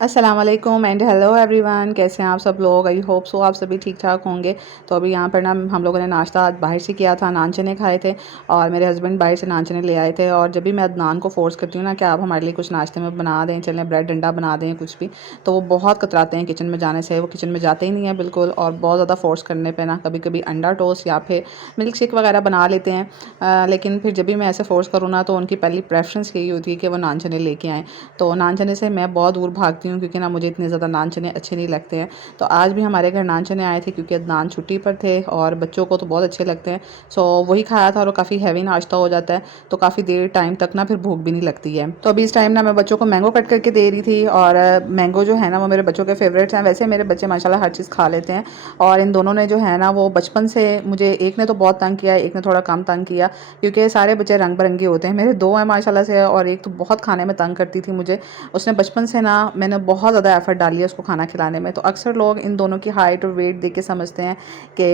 अस्सलाम वालेकुम and hello everyone, कैसे हैं आप सब लोग। आई होप सो आप सभी ठीक ठाक होंगे। तो अभी यहाँ पर ना हम लोगों ने नाश्ता आज बाहर से किया था, नान चने खाए थे और मेरे हस्बैंड बाहर से नान चने ले आए थे। और जब भी मैं अदनान को फ़ोर्स करती हूँ ना कि आप हमारे लिए कुछ नाश्ते में बना दें, चलें ब्रेड अंडा बना दें कुछ भी, तो वो बहुत कतराते हैं किचन में जाने से। वो किचन में जाते ही नहीं है बिल्कुल, और बहुत ज़्यादा फ़ोर्स करने पर ना कभी कभी अंडा टोस्ट या फिर मिल्क शेक वगैरह बना लेते हैं। लेकिन फिर जब भी मैं ऐसे फ़ोर्स करूँ ना तो उनकी पहली प्रेफरेंस यही होती है कि वो नान चने लेके आएँ। तो नान चने से मैं बहुत दूर भागती हूँ क्योंकि ना मुझे इतने ज़्यादा नान चने अच्छे नहीं लगते हैं। तो आज भी हमारे घर नान चने आए थे क्योंकि अदनान छुट्टी पर थे और बच्चों को तो बहुत अच्छे लगते हैं। सो वही खाया था और काफ़ी हैवी नाश्ता हो जाता है, तो काफ़ी देर टाइम तक ना फिर भूख भी नहीं लगती है। तो अभी इस टाइम ना मैं बच्चों को मैंगो कट करके दे रही थी और मैंगो जो है ना वो मेरे बच्चों के फेवरेट्स हैं। वैसे मेरे बच्चे माशाल्लाह हर चीज़ खा लेते हैं और इन दोनों ने जो है ना वो बचपन से मुझे, एक ने तो बहुत तंग किया, एक ने थोड़ा कम तंग किया क्योंकि सारे बच्चे रंग बिरंगे होते हैं। मेरे दो हैं माशाल्लाह से और एक तो बहुत खाने में तंग करती थी मुझे। उसने बचपन से ना, मैंने बहुत ज़्यादा एफ़र्ट डाली है उसको खाना खिलाने में। तो अक्सर लोग इन दोनों की हाइट और वेट देख के समझते हैं कि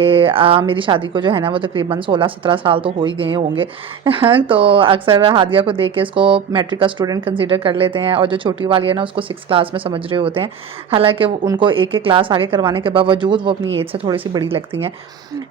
मेरी शादी को जो है ना वो तकरीबन 16-17 साल तो हो ही गए होंगे। तो अक्सर हादिया को देख के इसको मैट्रिक का स्टूडेंट कंसीडर कर लेते हैं और जो छोटी वाली है ना उसको 6 क्लास में समझ रहे होते हैं। हालांकि उनको एक एक क्लास आगे करवाने के बावजूद वो अपनी एज से थोड़ी सी बड़ी लगती हैं।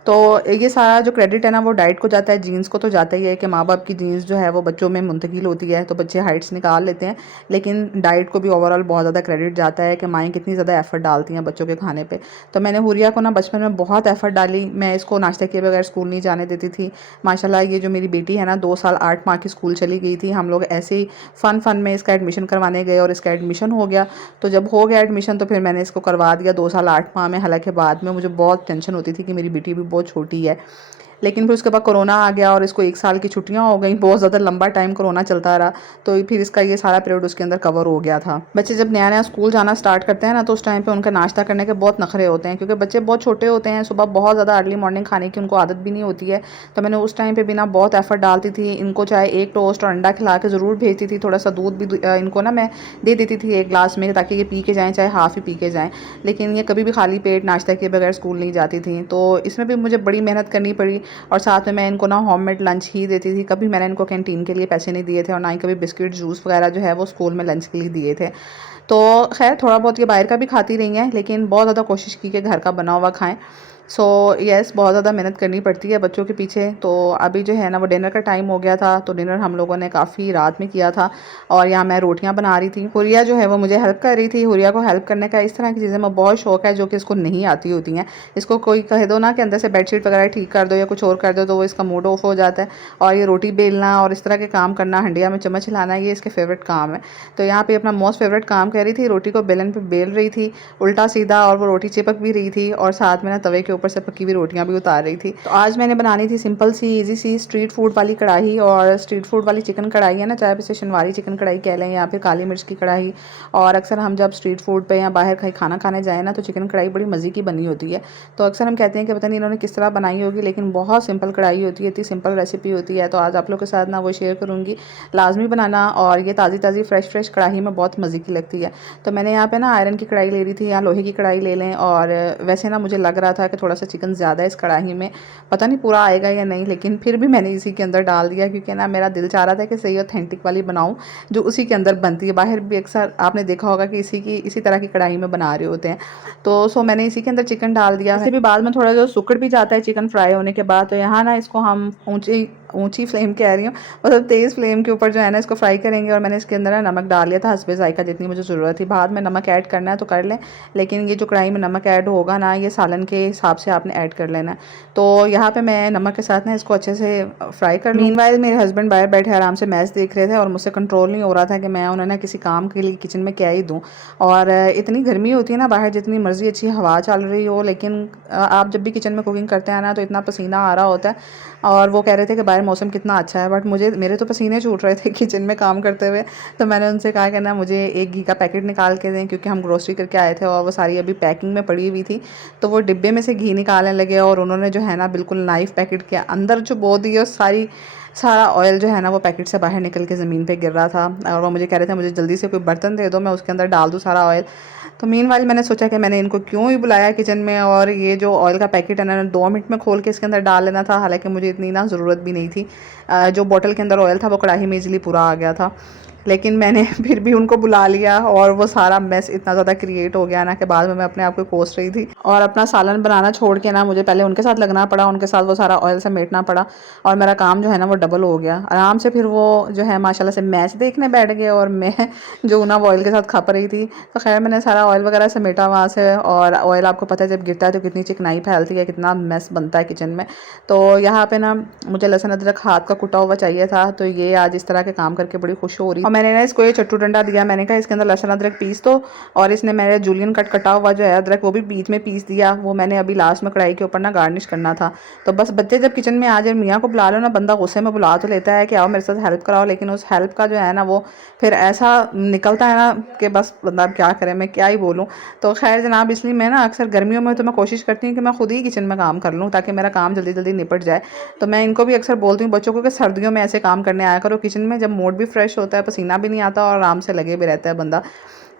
तो ये सारा जो क्रेडिट है ना वो डाइट को जाता है, जीन्स को तो जाता ही है कि माँ बाप की जीन्स जो है वो बच्चों में मुंतकिल होती है, तो बच्चे हाइट्स निकाल लेते हैं। लेकिन डाइट को भी ओवरऑल बहुत ज़्यादा क्रेडिट जाता है कि माएँ कितनी ज़्यादा एफर्ट डालती हैं बच्चों के खाने पे। तो मैंने हुरिया को ना बचपन में बहुत एफर्ट डाली, मैं इसको नाश्ते किए बगैर स्कूल नहीं जाने देती थी। माशाल्लाह ये जो मेरी बेटी है ना 2 साल 8 माह की स्कूल चली गई थी। हम लोग ऐसे ही फ़न में इसका एडमिशन करवाने गए और इसका एडमिशन हो गया। तो जब हो गया एडमिशन तो फिर मैंने इसको करवा दिया 2 साल 8 माह में। हालाँकि बाद में मुझे बहुत टेंशन होती थी कि मेरी बेटी भी बहुत छोटी है। लेकिन फिर उसके बाद कोरोना आ गया और इसको 1 साल की छुट्टियां हो गई। बहुत ज़्यादा लंबा टाइम कोरोना चलता रहा, तो फिर इसका ये सारा पीरियड उसके अंदर कवर हो गया था। बच्चे जब नया नया स्कूल जाना स्टार्ट करते हैं ना तो उस टाइम पे उनका नाश्ता करने के बहुत नखरे होते हैं क्योंकि बच्चे बहुत छोटे होते हैं, सुबह बहुत ज़्यादा अर्ली मॉर्निंग खाने की उनको आदत भी नहीं होती है। तो मैंने उस टाइम पर भी ना बहुत एफर्ट डालती थी, इनको चाहे एक टोस्ट और अंडा खिला के ज़रूर भेजती थी। थोड़ा सा दूध भी इनको ना मैं दे देती थी एक ग्लास में ताकि ये पी के जाएँ, चाहे हाफ़ ही पी के जाएँ। लेकिन ये कभी भी खाली पेट नाश्ता किए बगैर स्कूल नहीं जाती थी। तो इसमें भी मुझे बड़ी मेहनत करनी पड़ी और साथ में मैं इनको ना होममेड लंच ही देती थी। कभी मैंने इनको कैंटीन के लिए पैसे नहीं दिए थे और ना ही कभी बिस्किट जूस वगैरह जो है वो स्कूल में लंच के लिए दिए थे। तो खैर थोड़ा बहुत ये बाहर का भी खाती रही हैं, लेकिन बहुत ज़्यादा कोशिश की कि घर का बना हुआ खाएं। सो यस, बहुत ज़्यादा मेहनत करनी पड़ती है बच्चों के पीछे। तो अभी जो है ना वो डिनर का टाइम हो गया था, तो डिनर हम लोगों ने काफ़ी रात में किया था और यहाँ मैं रोटियाँ बना रही थी। हुरिया जो है वो मुझे हेल्प कर रही थी। हुरिया को हेल्प करने का इस तरह की चीज़ें में बहुत शौक है जो कि इसको नहीं आती होती हैं। इसको कोई कह दो ना कि अंदर से बेडशीट वगैरह ठीक कर दो या कुछ और कर दो तो वो इसका मूड ऑफ हो जाता है। और ये रोटी बेलना और इस तरह के काम करना, हंडिया में चम्मच हिलाना, ये इसके फेवरेट काम है। तो यहाँ पे अपना मोस्ट फेवरेट काम कर रही थी, रोटी को बेलन पे बेल रही थी उल्टा सीधा, और वो रोटी चिपक भी रही थी और साथ में ना तवे के ऊपर से पकी हुई रोटियां भी उतार रही थी। तो आज मैंने बनानी थी सिंपल सी इजी सी स्ट्रीट फूड वाली कढ़ाई, और स्ट्रीट फूड वाली चिकन कढ़ाई है ना, चाहे इसे शनवारी चिकन कढ़ाई कह लें या फिर काली मिर्च की कढ़ाई। और अक्सर हम जब स्ट्रीट फूड पे या बाहर कहीं खाना खाने जाए ना तो चिकन कढ़ाई बड़ी मज़े की बनी होती है। तो अक्सर हम कहते हैं कि पता नहीं इन्होंने किस तरह बनाई होगी, लेकिन बहुत सिंपल कढ़ाई होती है, इतनी सिंपल रेसिपी होती है। तो आज आप लोग के साथ ना वो शेयर करूँगी, लाजमी बनाना। और ये ताज़ी ताज़ी फ्रेश कढ़ाई में बहुत मज़े की लगती है। तो मैंने यहाँ पे ना आयरन की कढ़ाई ले रही थी या लोहे की कढ़ाई ले लें। और वैसे ना मुझे लग रहा था कि थोड़ा सा चिकन ज़्यादा है इस कढ़ाई में, पता नहीं पूरा आएगा या नहीं, लेकिन फिर भी मैंने इसी के अंदर डाल दिया क्योंकि ना मेरा दिल चाह रहा था कि सही ऑथेंटिक वाली बनाऊँ जो उसी के अंदर बनती है। बाहर भी अक्सर आपने देखा होगा कि इसी तरह की कढ़ाई में बना रहे होते हैं। तो मैंने इसी के अंदर चिकन डाल दिया है। भी बाद में थोड़ा जो सुकड़ भी जाता है चिकन फ्राई होने के बाद। तो यहाँ ना इसको हम ऊंची ऊंची फ्लेम कह रही हूँ, मतलब तेज़ फ्लेम के ऊपर जो है ना इसको फ्राई करेंगे। और मैंने इसके अंदर ना नमक डाल लिया था हस्बे ज़ायका, जितनी मुझे ज़रूरत थी। बाद में नमक ऐड करना है तो कर लें, लेकिन ये जो कढ़ाई में नमक ऐड होगा ना ये सालन के हिसाब से आपने ऐड कर लेना है। तो यहाँ पे मैं नमक के साथ ना इसको अच्छे से फ्राई कर लूँगी। मीनवाइल मेरे हस्बैंड बाहर बैठे आराम से मैच देख रहे थे और मुझसे कंट्रोल नहीं हो रहा था कि मैं उन्हें ना किसी काम के लिए किचन में क्या ही दूँ। और इतनी गर्मी होती है ना बाहर, जितनी मर्ज़ी अच्छी हवा चल रही हो, लेकिन आप जब भी किचन में कुकिंग करते हैं ना तो इतना पसीना आ रहा होता है। और वो कह रहे थे कि बाहर मौसम कितना अच्छा है, बट मेरे तो पसीने छूट रहे थे किचन में काम करते हुए। तो मैंने उनसे कहा कि ना मुझे एक घी का पैकेट निकाल के दें, क्योंकि हम ग्रोसरी करके आए थे और वो सारी अभी पैकिंग में पड़ी हुई थी। तो वो डिब्बे में से घी निकालने लगे और उन्होंने जो है ना बिल्कुल नाइफ़ पैकेट के अंदर जो बो दी और सारा ऑयल जो है ना वो पैकेट से बाहर निकल के ज़मीन पे गिर रहा था। और वो मुझे कह रहे थे मुझे जल्दी से कोई बर्तन दे दो, मैं उसके अंदर डाल दूँ सारा ऑयल। तो मीनवाइल मैंने सोचा कि मैंने इनको क्यों ही बुलाया किचन में, और ये जो ऑयल का पैकेट है ना 2 मिनट में खोल के इसके अंदर डाल लेना था। हालांकि मुझे इतनी ना ज़रूरत भी नहीं थी। जो बॉटल के अंदर ऑयल था वो कढ़ाई में ईज़िली पूरा आ गया था। लेकिन मैंने फिर भी उनको बुला लिया और वो सारा मेस इतना ज़्यादा क्रिएट हो गया ना कि बाद में मैं अपने आप को कोस रही थी और अपना सालन बनाना छोड़ के ना मुझे पहले उनके साथ लगना पड़ा, उनके साथ वो सारा ऑयल समेटना पड़ा और मेरा काम जो है ना वो डबल हो गया आराम से। फिर वो जो है माशाल्लाह से मैच देखने बैठ गए और मैं जो ना ऑयल के साथ खप रही थी। तो खैर मैंने सारा ऑयल वगैरह समेटा वहाँ से, और ऑयल आपको पता है जब गिरता है तो कितनी चिकनाई फैलती है, कितना मेस बनता है किचन में। तो यहाँ पे ना मुझे लहसुन अदरक हाथ का कुटा हुआ चाहिए था, तो ये आज इस तरह के काम करके बड़ी खुश हो रही। और मैंने ना इसको ये चट्टू डंडा दिया, मैंने कहा इसके अंदर लहसुन अदरक पीस दो, और इसने मेरे जूलियन कट कटा हुआ जो है अदरक वो भी बीच में पीस दिया। वो मैंने अभी लास्ट में कढ़ाई के ऊपर ना गार्निश करना था। तो बस बच्चे जब किचन में आ जाए, मियाँ को बुला लो ना, बंदा गुस्से में बुला तो लेता है कि आओ मेरे साथ हेल्प कराओ, लेकिन उस हेल्प का जो है ना वो फिर ऐसा निकलता है ना कि बस बंदा क्या करे, मैं क्या ही बोलूँ। तो खैर जनाब, इसलिए मैं ना अक्सर गर्मियों में तो मैं कोशिश करती हूँ कि मैं खुद ही किचन में काम कर लूँ ताकि मेरा काम जल्दी जल्दी निपट जाए। तो मैं इनको भी अक्सर बोलती हूँ बच्चों को कि सर्दियों में ऐसे काम करने आया करो किचन में, जब मूड भी फ्रेश होता है, पसीना भी नहीं आता और आराम से लगे भी रहता है बंदा।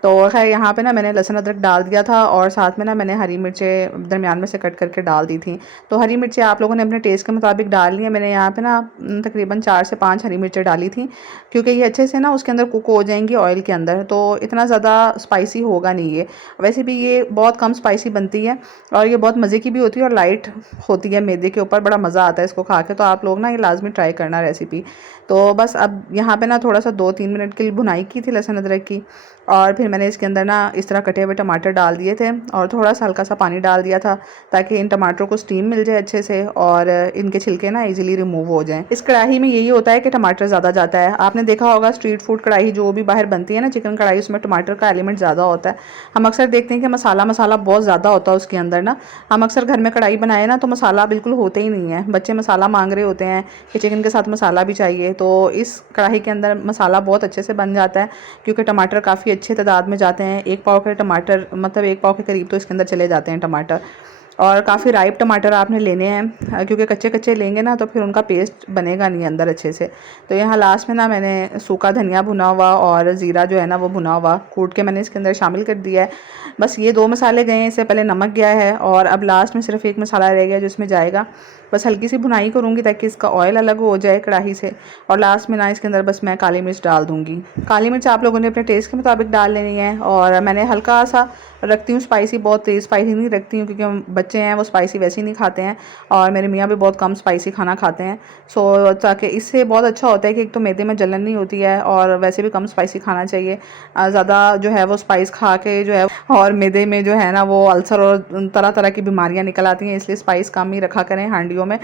तो खैर यहाँ पे ना मैंने लहसुन अदरक डाल दिया था, और साथ में ना मैंने हरी मिर्चें दरमियान में से कट करके डाल दी थी। तो हरी मिर्चें आप लोगों ने अपने टेस्ट के मुताबिक डाल ली है। मैंने यहाँ पे ना तकरीबन 4 से 5 हरी मिर्चें डाली थी, क्योंकि ये अच्छे से ना उसके अंदर कुक हो जाएंगी ऑयल के अंदर, तो इतना ज़्यादा स्पाइसी होगा नहीं ये। वैसे भी ये बहुत कम स्पाइसी बनती है और ये बहुत मज़े की भी होती है और लाइट होती है मैदे के ऊपर, बड़ा मज़ा आता है इसको खा के। तो आप लोग ना ये लाजमी ट्राई करना रेसिपी। तो बस अब यहाँ पे ना थोड़ा सा 2-3 मिनट के लिए भुनाई की थी लहसुन अदरक की, और फिर मैंने इसके अंदर ना इस तरह कटे हुए टमाटर डाल दिए थे और थोड़ा सा हल्का सा पानी डाल दिया था ताकि इन टमाटरों को स्टीम मिल जाए अच्छे से और इनके छिलके ना इजीली रिमूव हो जाएं। इस कढ़ाई में यही होता है कि टमाटर ज़्यादा जाता है। आपने देखा होगा स्ट्रीट फूड कढ़ाई जो भी बाहर बनती है ना, चिकन कढ़ाई, उसमें टमाटर का एलिमेंट ज़्यादा होता है। हम अक्सर देखते हैं कि मसाला मसाला बहुत ज़्यादा होता है उसके अंदर ना। हम अक्सर घर में कढ़ाई बनाए ना तो मसाला बिल्कुल होते ही नहीं है, बच्चे मसाला मांग रहे होते हैं कि चिकन के साथ मसाला भी चाहिए। तो इस कढ़ाई के अंदर मसाला बहुत अच्छे से बन जाता है क्योंकि टमाटर काफ़ी अच्छे तादाद में जाते हैं। 1 पाव के टमाटर, मतलब 1 पाव के करीब तो इसके अंदर चले जाते हैं टमाटर। और काफ़ी राइप टमाटर आपने लेने हैं क्योंकि कच्चे कच्चे लेंगे ना तो फिर उनका पेस्ट बनेगा नहीं अंदर अच्छे से। तो यहाँ लास्ट में ना मैंने सूखा धनिया भुना हुआ और ज़ीरा जो है ना वो भुना हुआ कूट के मैंने इसके अंदर शामिल कर दिया है। बस ये 2 मसाले गए हैं, इससे पहले नमक गया है और अब लास्ट में सिर्फ 1 मसाला रह गया जो इसमें जाएगा। बस हल्की सी भुनाई करूँगी ताकि इसका ऑयल अलग हो जाए कढ़ाई से, और लास्ट में ना इसके अंदर बस मैं काली मिर्च डाल दूँगी। काली मिर्च आप लोगों ने अपने टेस्ट के मुताबिक डाल लेनी है, और मैंने हल्का सा रखती हूँ स्पाइसी, बहुत तेज़ स्पाइसी नहीं रखती हूँ क्योंकि बच्चे हैं वो स्पाइसी वैसे ही नहीं खाते हैं, और मेरे मियाँ भी बहुत कम स्पाइसी खाना खाते हैं। सो ताकि इससे बहुत अच्छा होता है कि एक तो मैदे में जलन नहीं होती है, और वैसे भी कम स्पाइसी खाना चाहिए। ज़्यादा जो है वो स्पाइस खा के जो है और मैदे में जो है ना वो अल्सर और तरह तरह की बीमारियाँ निकल आती हैं, इसलिए स्पाइस कम ही रखा करें हांडियों में।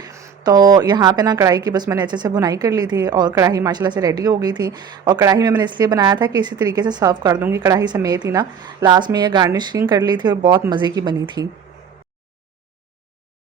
तो यहाँ पे ना कढ़ाई की बस मैंने अच्छे से भुनाई कर ली थी और कढ़ाई माशाल्लाह से रेडी हो गई थी। और कढ़ाई में मैंने इसलिए बनाया था कि इसी तरीके से सर्व कर दूँगी कढ़ाई समेत ही ना। लास्ट में ये गार्निशिंग कर ली थी और बहुत मज़े की बनी थी।